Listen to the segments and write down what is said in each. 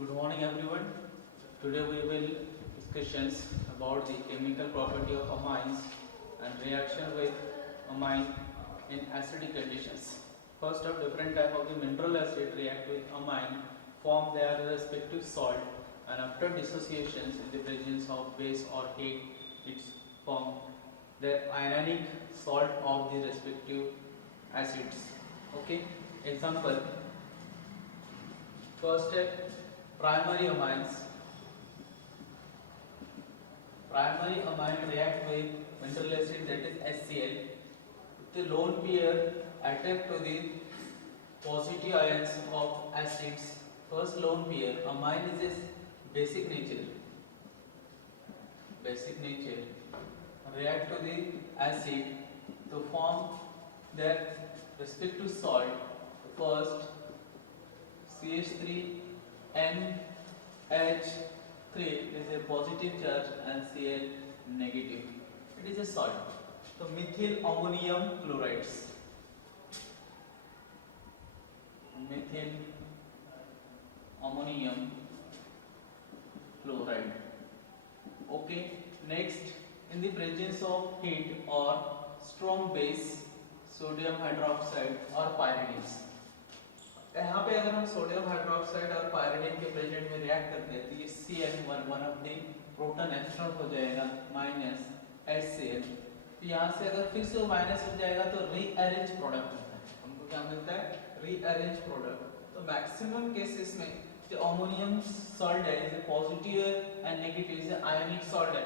Good morning everyone. Today we will discussions about the chemical property of amines and reaction with amine in acidic conditions. First of different type of the mineral acid react with amine, form their respective salt, and after dissociations in the presence of base or heat, it's form their ionic salt of the respective acids. Okay. Example. First step, primary amines. Primary amine react with mineral acid, that is HCl. The lone pair attack to the positive ions of acids. First lone pair, amine is a basic nature. React to the acid to form their respective salt. First CH3NH3 is a positive charge and Cl negative. It is a salt. So methyl ammonium chlorides. Methyl ammonium chloride. Okay. Next, in the presence of heat or strong base, sodium hydroxide or pyridines. यहाँ पे अगर हम sodium hydroxide और पायरिडिन के present में react करते हैं तो ये Cl one of the proton extra हो जाएगा माइनस HCl। तो यहाँ से अगर फिर से वो माइनस हो जाएगा तो रीअरेंज प्रोडक्ट होता है। हमको क्या मिलता है? Rearrange product. तो मैक्सिमम केसेस में जो अमोनियम सॉल्ट है, is positive and negative, is ionic salt है,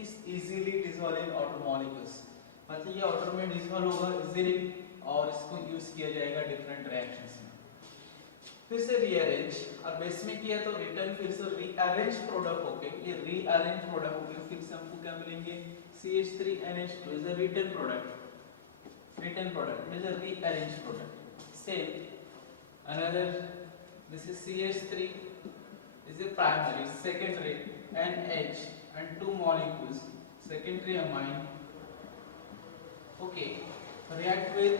is easily dissolve in water molecules. मतलब ये वाटर में डिसॉल्व होगा इजीली और इसको यूज किया जाएगा डिफरेंट रिएक्शंस में। फिर से रीअरेंज और बेस में किया तो रिटर्न फिर से रीअरेंज प्रोडक्ट होके ये रीअरेंज प्रोडक्ट होके फिर से हमको क्या मिलेंगे? CH3NH2 is a return product. It is a rearrange product. Same another, this is CH3 is a primary, secondary NH and two molecules, secondary amine. Okay, react with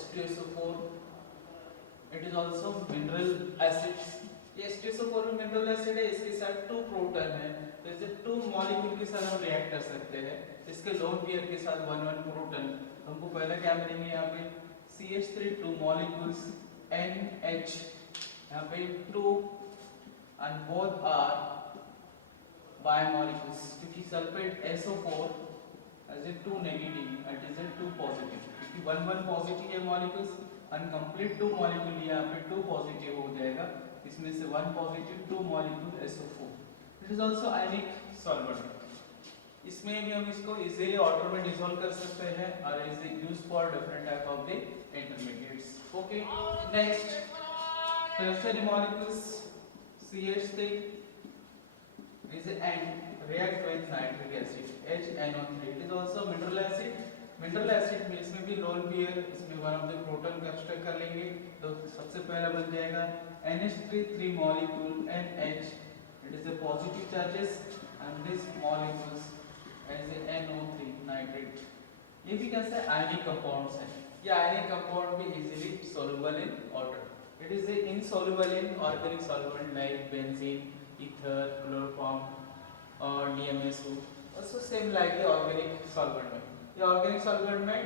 H2SO4. It is also mineral acids. ये H2SO4 में mineral acid है, इसके साथ to proton है, तो इसे two molecule के साथ हम रिएक्ट कर सकते हैं। इसके लोन पेयर के साथ वन प्रोटॉन। हमको पहले क्या मिलेंगे? यहाँ पे CH3 टू मॉलिक्यूल्स NH, यहाँ पे two and both are bimolecules, क्योंकि sulphate SO4 as a two negative and is a two positive, क्योंकि वन पॉजिटिव है मॉलिक्यूल्स, अनकंप्लीट टू मॉलिक्यूल यहाँ पे टू पॉजिटिव हो जाएगा, इसमें से one positive two molecule SO4। It is also ionic solvent. इसमें भी हम इसको इजीली वाटर में डिसॉल्व कर सकते हैं और is used for different type of the intermediates. Okay, next tertiary molecules CH3 is and react with nitric acid HNO3. It is also mineral acid. Mineral acid में इसमें भी लोन पेयर, इसमें one of the proton construct कर लेंगे तो सबसे पहला बन जाएगा NH3 3 molecule NH, it is a positive charges and this molecules as a NO3 nitrate. ये भी कैसे आयनिक कंपाउंड्स हैं। ये आयनिक कंपाउंड भी easily soluble in water. It is insoluble in organic solvent like benzene, ether, chloroform और DMSO। also same like the organic solvent में, ये organic solvent में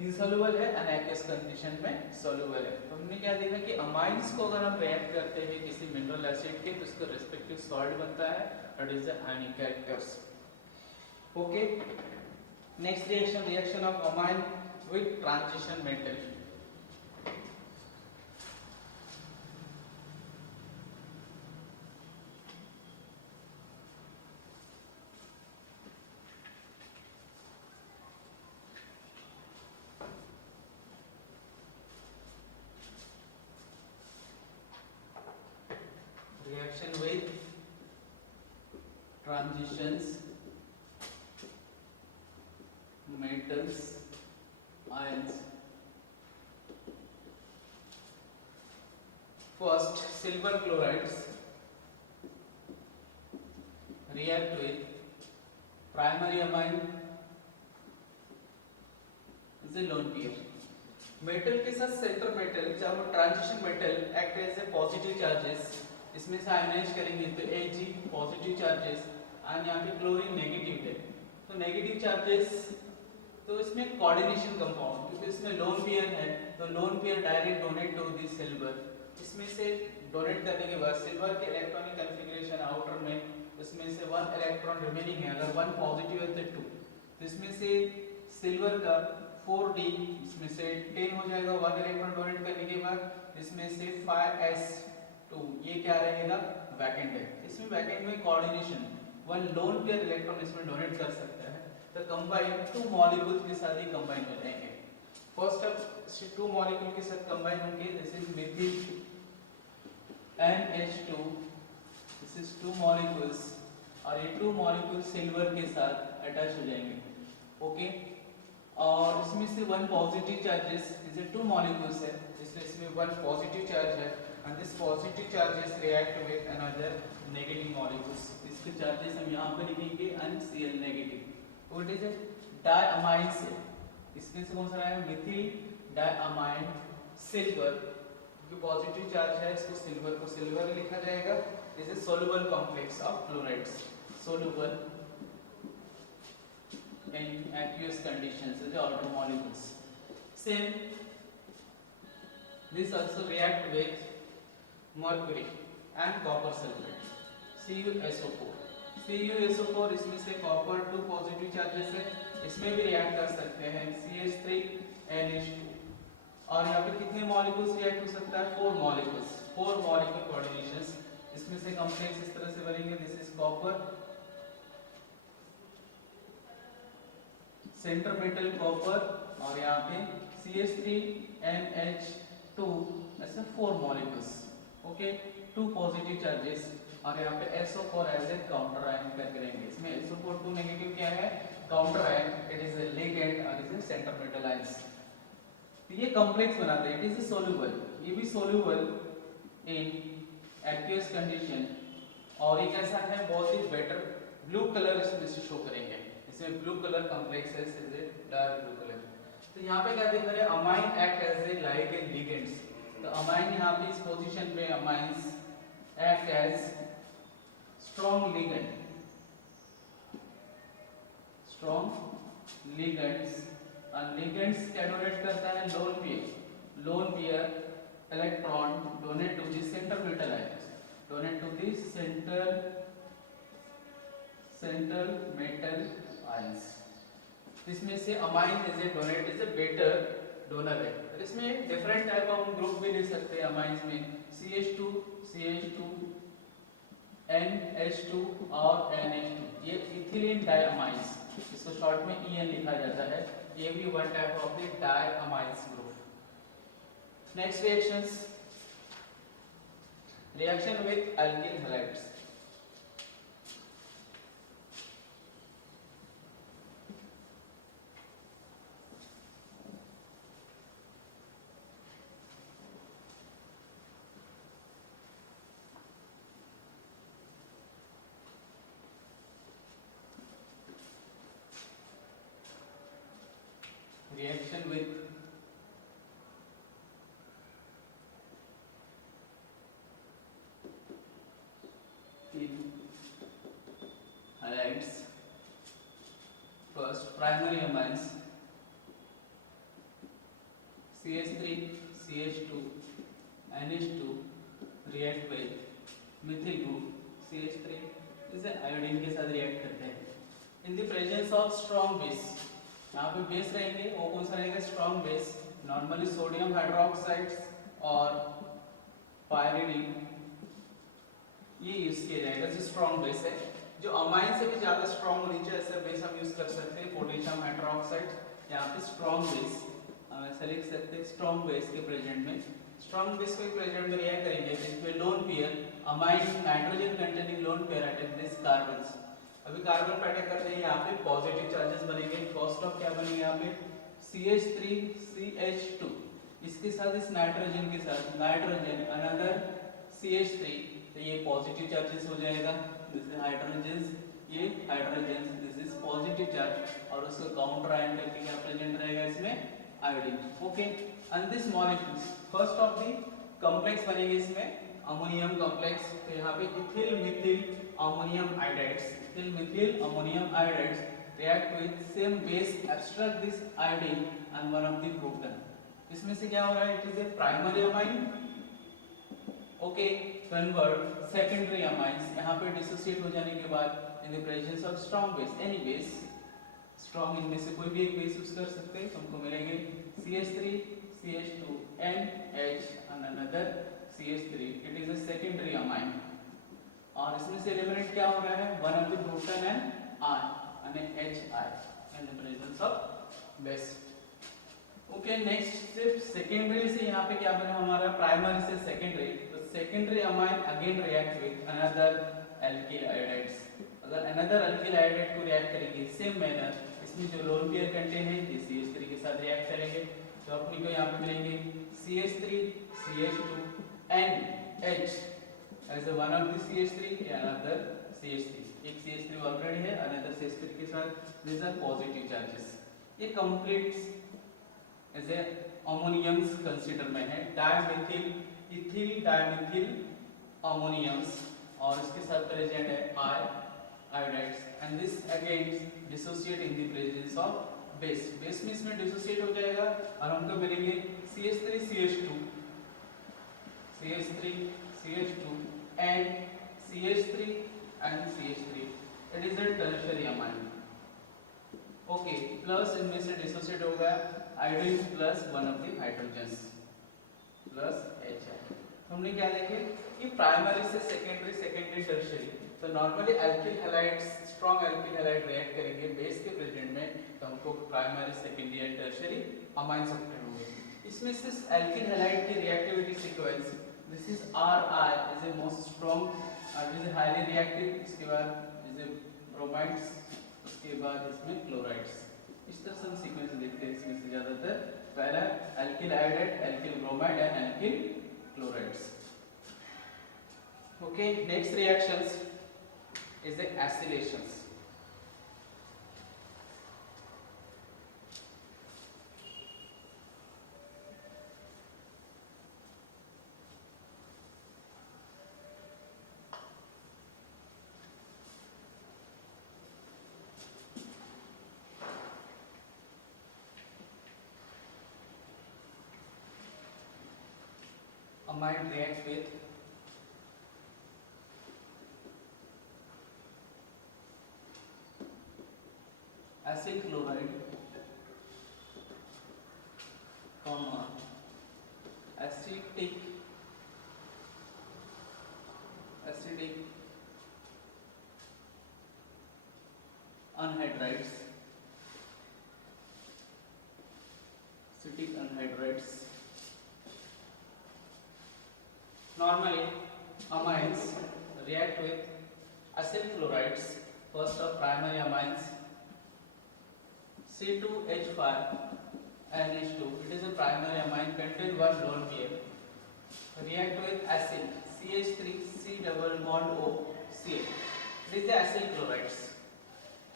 इनसॉल्युबल है, अनएक्वस कंडीशन में सॉल्युबल है। तो हमने क्या देखा कि अमाइंस को अगर हम रिएक्ट करते हैं किसी मिनरल एसिड के तो इसका रिस्पेक्टिव सॉल्ट बनता है, that is the ionic characters. Okay, next reaction of amine with transition metal. Reaction with transitions metals ions. First, silver chlorides react with primary amine is a lone pair. Metal के साथ centre metal, जब transition metal act as a positive charges इसमें से ionise करेंगे तो Ag positive charges and यहाँ पे chlorine negative है। तो नेगेटिव चार्जेस, तो इसमें कोऑर्डिनेशन कंपाउंड, क्योंकि इसमें लोन पेयर है तो lone pair direct donate to this silver. इसमें से डोनेट करने के बाद सिल्वर के इलेक्ट्रॉनिक कॉन्फ़िगरेशन आउटर में इसमें से 1 इलेक्ट्रॉन रिमेनिंग है, अगर 1 पॉजिटिव है तो 2, तो इसमें से सिल्वर का 4d इसमें से 10 हो जाएगा 1 इलेक्ट्रॉन डोनेट करने के बाद। इसमें से 5s2 ये क्या रहेगा, वैकेंट है। इसमें वैकेंट में कोऑर्डिनेशन 1 लोन पेयर इलेक्ट्रॉन इसमें डोनेट कर सकता है, तो कंबाइन 2 मॉलिक्यूल के साथ ही कंबाइन हो जाएंगे। फर्स्ट अब 2 मॉलिक्यूल के साथ कंबाइन होंगे, this is Mithil NH2, this is 2 molecules, और ये 2 मॉलिक्यूल सिल्वर के साथ अटैच हो जाएंगे। ओके, और इसमें से 1 पॉजिटिव चार्जेस, इसे 2 मॉलिक्यूल्स है, इसलिए इसमें 1 पॉजिटिव चार्ज है and this positive charges react with another negative molecules. इसके चार्जेस हम यहाँ पे लिखेंगे NCl negative. What is it, diamines है, इसमें से कौन सा है, मिथिल डायअमाइन सिल्वर, जो पॉजिटिव चार्ज है इसको सिल्वर को सिल्वर लिखा जाएगा। This is soluble complex of fluorides, soluble in aqueous conditions as the outer molecules. Same, this also react with mercury and copper sulfate, CuSO4। CuSO4 इसमें से copper 2 positive charges है, इसमें भी रिएक्ट कर सकते हैं CH3NH2। और यहाँ पे कितने मॉलिक्यूल्स रिएक्ट हो सकता है, 4 मॉलिक्यूल्स, 4 मॉलिक्यूल कोऑर्डिनेशंस। इसमें से कॉम्प्लेक्स इस तरह से बनेंगे, this is copper, centre metal copper, और यहाँ पे CH3NH2, ऐसे 4 मॉलिक्यूल्स। ओके, 2 पॉजिटिव चार्जेस, और यहाँ पे SO4 as a counter ion करेंगे। इसमें SO4 2 नेगेटिव क्या है, counter ion, it is a ligand और it is centre metal ions. तो ये कॉम्प्लेक्स बनाते हैं, इट इज सोल्यूबल, ये भी सोल्यूबल इन एक्वियस कंडीशन, और ये कैसा है, बहुत ही बेटर ब्लू कलर इसमें से शो करेंगे, इसमें ब्लू कलर कॉम्प्लेक्स है, is a dark blue colour. तो यहाँ पे क्या दिख रहा है, amine act as a ligand ligands, तो अमाइन यहाँ पे इस पोजीशन पे amines act as strong ligand, strong ligands, और लिगेंड्स क्या डोनेट करता है, lone pair electron donate to this centre metal ions, donate to this centre metal ions. इसमें से amine is a donate, is a better donor है। तो इसमें different type of group भी ले सकते हैं अमाइंस में, CH2, CH2, NH2 और NH2, ये इथिलीन डायअमाइंस, इसको शॉर्ट में EN लिखा जाता है, ये भी one type of the diamines group. Next reactions, reaction with alkyl halides. Reaction with halides, first primary amines CH3, CH2, NH2 react with methyl group CH3, इसे आयोडीन के साथ रिएक्ट करते हैं in the presence of strong base। यहाँ पे base रहेंगे, वो कौन सा रहेगा, strong base, normally sodium hydroxides और पायरिडीन, ये यूज किया जाएगा जो स्ट्रॉन्ग बेस है। जो अमाइन से भी ज्यादा स्ट्रॉन्ग होनी चाहिए ऐसा बेस हम यूज कर सकते हैं, पोटेशियम हाइड्रोक्साइड, यहाँ पे स्ट्रॉन्ग बेस हम ऐसा लिख सकते हैं, स्ट्रॉन्ग बेस के प्रेजेंट में, स्ट्रॉन्ग बेस के प्रेजेंट में रिएक्ट करेंगे, जिसमें lone pair amine nitrogen containing loan pair attack this carbons. अभी कार्बन पे अटैक करते हैं, यहाँ पे पॉजिटिव चार्जेस बनेंगे, कॉस्ट ऑफ क्या बनेंगे यहाँ पे CH3CH2, इसके साथ इस नाइट्रोजन के साथ नाइट्रोजन अनदर CH3, तो ये पॉजिटिव चार्जेस हो जाएगा, जैसे हाइड्रोजन, ये hydrogen, this is positive charge, और उसको काउंटर आयन करके क्या प्रेजेंट रहेगा इसमें, iodine. Okay, and this molecules first of the complex बनेंगे इसमें अमोनियम कॉम्प्लेक्स, तो यहाँ पे ethyl Mithil ammonium iodides, ethyl Mithil ammonium iodides react with same base, abstract this iodine and one of the proton. इसमें से क्या हो रहा है? It is a primary amine. Okay, convert secondary amines. यहाँ पे dissociate हो जाने के बाद in the presence of strong base, any base, strong इनमें से कोई भी एक base यूज कर सकते हैं, हमको मिलेंगे CH3, CH2, NH and another CH3. It is a secondary amine. और इसमें से एलिमिनेट क्या हो रहा है? One of the proton and ion. and HI in the presence of base. Okay, next step secondary से यहाँ पे क्या बना हमारा? प्राइमरी से सेकेंडरी, तो secondary amine again react with another alkyl iodides. अगर अनदर एल्किल आयोडाइड को रिएक्ट करेंगे सेम मैनर, इसमें जो लोन पेयर कंटेन है ये CH3 के साथ रिएक्ट करेंगे, तो अपने को यहाँ पे मिलेंगे CH3, CH2, NH as a one of the CH3 another CH3. एक CH3 ऑलरेडी है, अनदर CH3 के साथ these are positive charges. ये कंप्लीट एज ए अमोनियम्स कंसीडर में है, डायमिथिल इथिल डायमिथिल अमोनियम्स, और इसके साथ प्रेजेंट है iodides, and this again dissociate in the presence of base. Base में इसमें डिसोसिएट हो जाएगा और हमको मिलेंगे CH3 CH2 CH3 CH2 and CH3 and CH3. It is a tertiary amine. Okay, plus इनमें से डिसोसिएट हो गया iodine plus one of the hydrogens plus HI. हमने क्या देखे कि प्राइमरी से सेकेंडरी, सेकेंडरी टर्शियरी, तो normally alkyl halides, strong alkyl halide react करेंगे बेस के प्रेजेंट में, तो हमको primary, secondary and tertiary amines obtain होंगे. इसमें से एल्किल हैलाइड की reactivity sequence, this is RI is a most strong, it is highly reactive, इसके बाद इज ए ब्रोमाइड्स, उसके बाद इसमें क्लोराइड्स. इस तरह से हम सीक्वेंस देखते हैं. इसमें से ज्यादातर पहला alkyl iodide, alkyl bromide and alkyl chlorides. Okay, next reactions is the acylations. Amine reacts with acid chloride, acidic anhydrides, Normally, amines react with acyl chlorides, first of primary amines, C2H5 NH2. It is a primary amine, contain one lone pair. React with acid CH3 C double bond O CH. It is the acyl chlorides.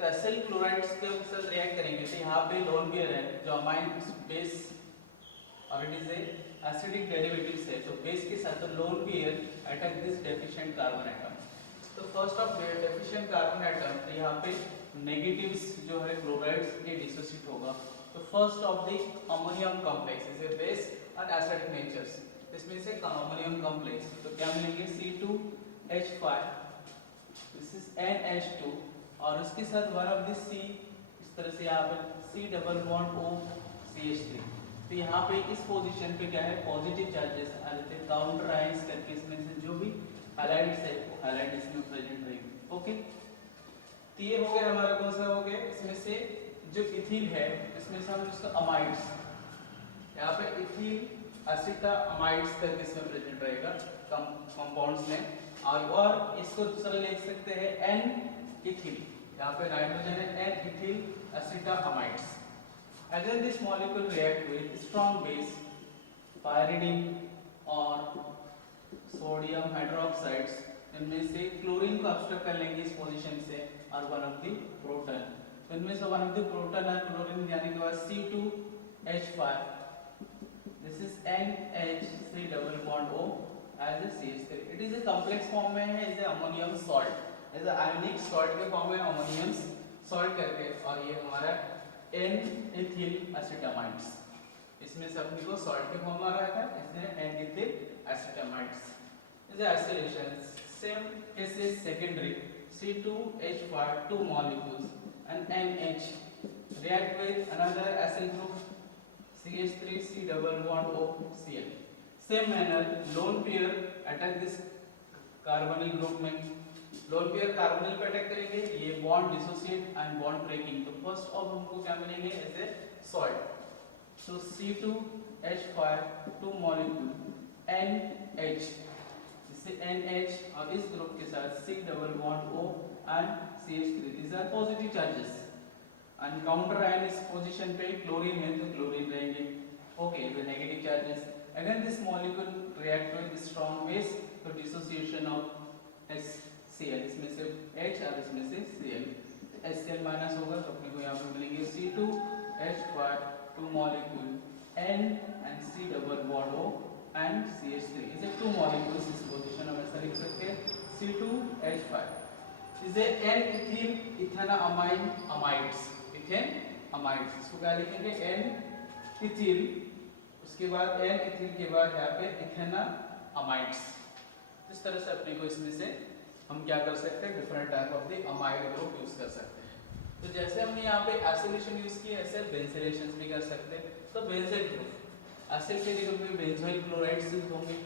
तो acyl chlorides के साथ react करेंगे, तो यहाँ पे loan pair है जो amine base, और it is a acidic derivatives है, तो बेस के साथ तो lone pair attack this deficient carbon atom. तो first of deficient carbon atom, तो यहाँ पे नेगेटिव्स जो है क्लोराइड्स ये डिसोसिएट होगा. तो first of the ammonium complex is a base and acidic natures. इसमें से अमोनियम कॉम्प्लेक्स, तो क्या मिलेंगे C2H5, दिस इज NH2, और उसके साथ वन ऑफ द C, इस तरह से यहाँ पर C double bond O CH3. तो यहाँ पे इस पोजीशन पे क्या है, पॉजिटिव चार्जेस आ जाते हैं काउंटर आयंस करके, इसमें से जो भी हैलाइड्स है वो हैलाइड इसमें प्रेजेंट रहेंगे. ओके, तो ये हो गया हमारा, कौन सा हो गया, इसमें से जो इथिल है इसमें से हम उसका अमाइड्स, यहाँ पे इथिल एसिटा अमाइड्स करके इसमें प्रेजेंट रहेगा कंपाउंड्स में, और इसको दूसरा लिख सकते हैं N इथिल, यहाँ पे नाइट्रोजन है N ethyl acetamides. Again this molecule react with strong base pyridine और सोडियम हाइड्रोक्साइड्स, इनमें से क्लोरीन को ऑब्स्ट्रक्ट कर लेंगे इस पोजीशन से, और वन ऑफ द प्रोटॉन, तो इनमें से वन ऑफ द प्रोटॉन और क्लोरीन यानी कि C2H5, this is NH3 double bond O as a CH3. It is a complex form में है as a ammonium salt, as a ionic salt के फॉर्म में अमोनियम सॉल्ट करके, और ये हमारा N-ethyl acetamides, इसमें से अपने को सॉल्ट के फॉर्म में आ रहा था, इसमें N-ethyl acetamides. Is isolation same cases secondary C2H5 2 molecules and NH react with another acyl group CH3 C double bond O Cl. Same manner lone pair attack this carbonyl group में, lone pair carbonyl पे attack करेंगे, ये bond dissociate and bond breaking. तो first of हमको क्या मिलेंगे as a salt. So C2H5 2 molecule NH, इससे NH और इस ग्रुप के साथ C double bond O and CH3. These are positive charges. And counter ion इस पोजीशन पे क्लोरीन है तो क्लोरीन रहेंगे. Okay, the negative charges. Again this molecule react with strong base, तो dissociation of HCl, इसमें से H और इसमें से Cl. HCl माइनस होगा तो अपने को यहाँ पे मिलेंगे C2H5 2 molecule N and C double bond O and CH3. इसे 2 molecules इस पोजीशन में ऐसा लिख सकते हैं C2H5. इसे N-ethyl ethanamine amides, ethane amides, इसको क्या लिखेंगे N-ethyl, उसके बाद N-ethyl के बाद यहाँ पे इथेना अमाइड्स. इस तरह से अपने को इसमें से हम क्या कर सकते हैं, different type of the amide group use कर सकते हैं. तो जैसे हमने यहाँ पे एसिलेशन यूज किया, ऐसे बेंजिलेशन भी कर सकते हैं. तो बेंजील ग्रुप एसिड के ग्रुप में बेंजोइल क्लोराइड्स यूज होंगे.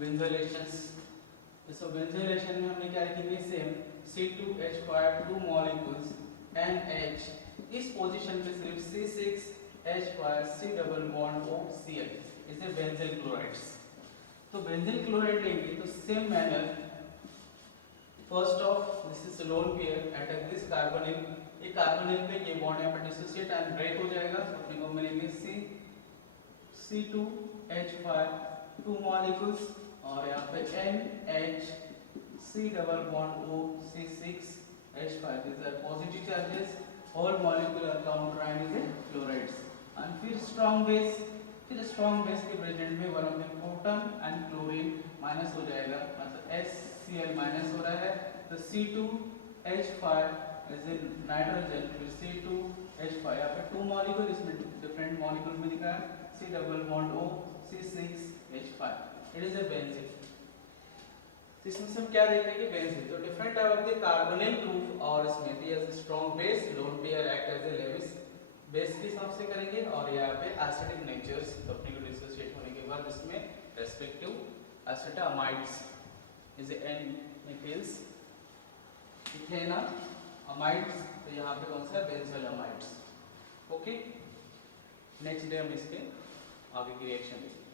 बेंजोलेशंस, इसको बेंजोलेशन में हमने क्या लिखेंगे, सेम C2H5 2 molecules NH, इस पोजीशन पे सिर्फ C6H5 C double bond O Cl, इसे बेंजील क्लोराइड्स. तो बेंजील क्लोराइड लेंगे तो same manner first of this is loan pair attack this carbonyl, ये कार्बोनिल पे ये बॉन्ड यहाँ पर डिसोसिएट एंड ब्रेक हो जाएगा, तो अपने को मिलेंगे C2H5 2 molecules और यहाँ पे NH C double bond O C6H5. These are positive charges. All molecular counter ion is a chlorides. And फिर strong base, फिर strong base के प्रेजेंट में one of the proton and chlorine minus हो जाएगा, मतलब HCl माइनस हो रहा है, तो C2H5 इज इन नाइट्रोजन, फिर C2H5 यहाँ पे 2 मॉलिक्यूल, इसमें डिफरेंट मॉलिक्यूल में दिखा है C double bond O C6H5. It is a benzene. इसमें से हम क्या देख रहे हैं कि बेंजीन, तो different type of the carbonyl group और इसमें भी as strong base, lone pair act as a Lewis base के हिसाब से करेंगे, और यहाँ पे एसिडिक नेचर्स अपने को डिसोसिएट होने के बाद इसमें रेस्पेक्टिव एसिटामाइड्स इज N-ethyls इथेना अमाइड्स, तो यहाँ पे कौन सा benzoyl amides. Okay, next day हम इसके आगे की रिएक्शन देखेंगे.